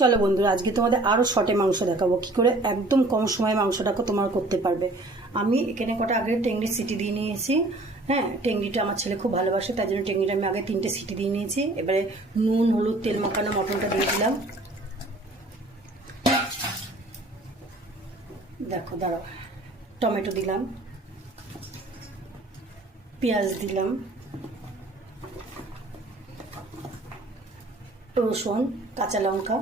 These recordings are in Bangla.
চলো বন্ধুরা, আজকে তোমাদের আরও শর্টে মাংস দেখাবো কী করে একদম কম সময়ে মাংসটাকে তোমরা করতে পারবে। আমি এখানে কটা আগে টেংরির সিটি দিয়ে নিয়েছি। হ্যাঁ, টেংরিটা আমার ছেলে খুব ভালোবাসে, তাই জন্য টেংরিটা আমি আগে 3টে সিটি দিয়ে নিয়েছি। এবারে নুন, হলুদ, তেল মাখানো মটনটা দিয়ে দিলাম। দেখো দাঁড়াও, টমেটো দিলাম, পেঁয়াজ দিলাম, রসুন, কাঁচা লঙ্কা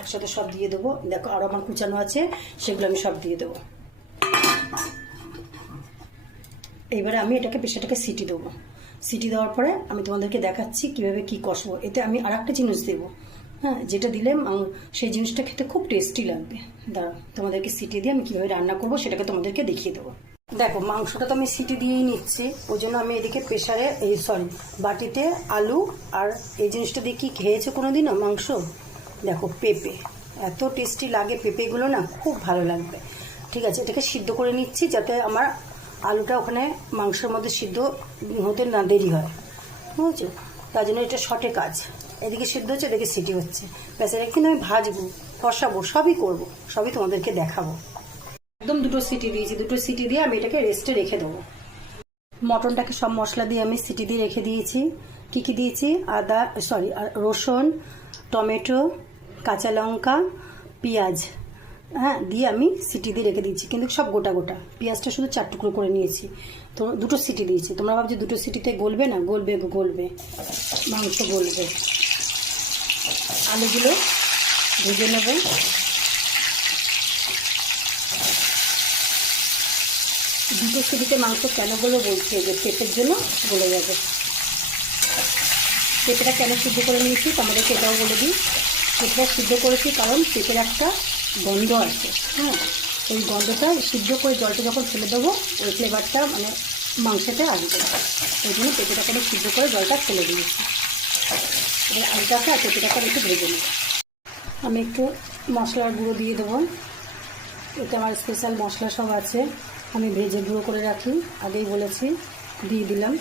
একসাথে সব দিয়ে দেবো। দেখো আরও আমার কুচানো আছে, সেগুলো আমি সব দিয়ে দেবো। এইবারে আমি এটাকে প্রেশারটাকে সিটি দেবো। সিটি দেওয়ার পরে আমি তোমাদেরকে দেখাচ্ছি কীভাবে কী কষবো। এতে আমি আর একটা জিনিস দেবো, হ্যাঁ, যেটা দিলে সেই জিনিসটা খেতে খুব টেস্টি লাগবে। দাঁড়াও, তোমাদেরকে সিটি দিয়ে আমি কীভাবে রান্না করবো সেটাকে তোমাদেরকে দেখিয়ে দেবো। দেখো মাংসটা তো আমি সিটি দিয়েই নিচ্ছি, ওই জন্য আমি এদিকে প্রেশারে বাটিতে আলু আর এই জিনিসটা দিয়ে কি খেয়েছো কোনো দিনও মাংস? দেখো পেঁপে, এত টেস্টি লাগে পেঁপেগুলো, না খুব ভালো লাগবে। ঠিক আছে, এটাকে সিদ্ধ করে নিচ্ছি যাতে আমার আলুটা ওখানে মাংসের মধ্যে সিদ্ধ হতে না দেরি হয়, বুঝছো? তার জন্য এটা শর্টে কাজ। এদিকে সিদ্ধ হচ্ছে, এদিকে সিটি হচ্ছে, ব্যাস। এটা কিন্তু আমি ভাজবো, কষাবো, সবই করবো, সবই তোমাদেরকে দেখাবো। একদম 2টো সিটি দিয়েছি, 2টো সিটি দিয়ে আমি এটাকে রেস্টে রেখে দেবো। মটনটাকে সব মশলা দিয়ে আমি সিটি দিয়ে রেখে দিয়েছি। কি কি দিয়েছি? রসুন, টমেটো, কাঁচা লঙ্কা, পেঁয়াজ, হ্যাঁ, দিয়ে আমি সিটি দিয়ে রেখে দিয়েছি, কিন্তু সব গোটা গোটা। পেঁয়াজটা শুধু 4 টুকরো করে নিয়েছি। তো 2টো সিটি দিয়েছি। তোমরা ভাবছো 2টো সিটিতে গলবে না? গলবে, মাংস গলবে। আলুগুলো ভেজে নেব। দুটো সিটিতে মাংস কেন গলে বলছি, যে পেঁপের জন্য গলে যাবে। পেঁপেটা কেন সিদ্ধ করে নিয়েছি তোমাদেরকে এটাও বলে দিই। পেঁপেটা সিদ্ধ করেছি কারণ পেঁপের একটা গন্ধ আছে, হ্যাঁ, ওই গন্ধটা সিদ্ধ করে জলটা যখন ফেলে দেবো ওই ফ্লেভারটা মানে মাংসতে আসবে। ওই জন্য পেঁপেটাকে আমি সিদ্ধ করে জলটা ফেলে দিয়েছি। এবার আলুটাকে আর পেঁপেটাকে একটু ভেজে নেব। আমি একটু মশলার গুঁড়ো দিয়ে দেবো। এতে আমার স্পেশাল মশলা সব আছে, আমি ভেজে গুঁড়ো করে রাখি, আগেই বলেছি। দিয়ে দিলাম।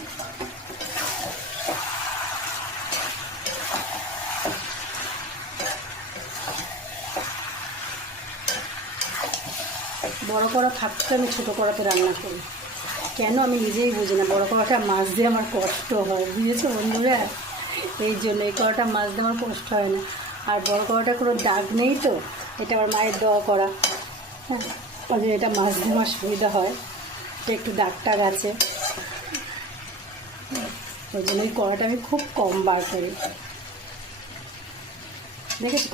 বড় কড়া থাকতে আমি ছোটো কড়াতে রান্না করি কেন আমি নিজেই বুঝি না। বড় কড়াটা মাছ দিয়ে আমার কষ্ট হয়, বুঝেছো বন্ধুরা? এই জন্য এই কড়াটা মাছ দিয়ে আমার কষ্ট হয় না। আর বড় কড়াটা কোনো দাগ নেই, তো এটা আমার মায়ের দেওয়া করা, হ্যাঁ, ওই জন্য এটা মাছ দিয়ে আমার সুবিধা হয়। একটু দাগ টাগ আছে, ওই জন্য এই কড়াটা আমি খুব কম বার করি, দেখেছি।